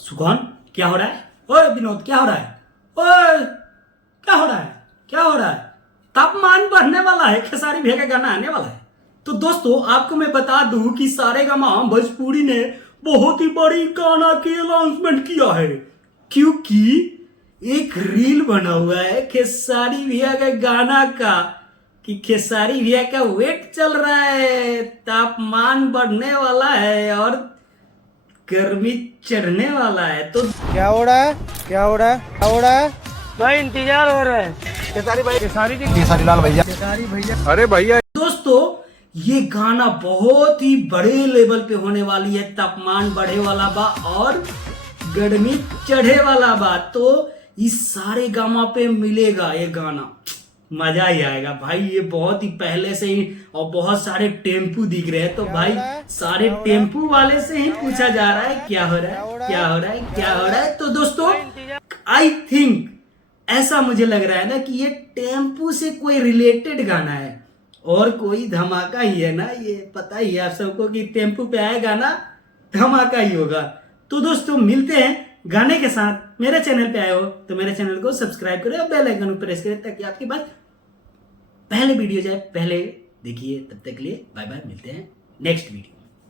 सुकौन, क्या हो रहा है? ओए विनोद, क्या हो रहा है? ओए क्या हो रहा है? क्या हो रहा है? तापमान बढ़ने वाला है, खेसारी भैया का गाना आने वाला है। तो दोस्तों आपको मैं बता दूं कि सारेगामा भोजपुरी ने बहुत ही बड़ी गाना की अनाउंसमेंट किया है, क्योंकि एक रील बना हुआ है खेसारी भैया के गाना का कि खेसारी भैया का वेट चल रहा है, तापमान बढ़ने वाला है और गर्मी चढ़ने वाला है। तो क्या हो रहा है? क्या हो रहा है? क्या हो रहा है? भाई इंतजार हो रहा है। केसारी भाई, केसारी लाल भैया, केसारी भैया। अरे भैया दोस्तों ये गाना बहुत ही बड़े लेवल पे होने वाली है, तापमान बढ़े वाला बा और गर्मी चढ़े वाला बा। तो इस सारे गामा पे मिलेगा ये गाना, मजा ही आएगा भाई। ये बहुत ही पहले से ही और बहुत सारे टेम्पू दिख रहे हैं, तो भाई सारे टेम्पू वाले से ही पूछा जा रहा है क्या हो रहा है, क्या हो रहा है, क्या हो रहा है। तो दोस्तों आई थिंक ऐसा मुझे लग रहा है ना कि ये टेम्पू से कोई रिलेटेड गाना है और कोई धमाका ही है ना। ये पता ही है आप सबको कि टेम्पू पे आया गाना धमाका ही होगा। तो दोस्तों मिलते हैं गाने के साथ। मेरे चैनल पे आए हो तो मेरे चैनल को सब्सक्राइब करें और बेल आइकन पर प्रेस करें ताकि आपके पास पहले वीडियो जाए, पहले देखिए। तब तक के लिए बाय बाय, मिलते हैं नेक्स्ट वीडियो।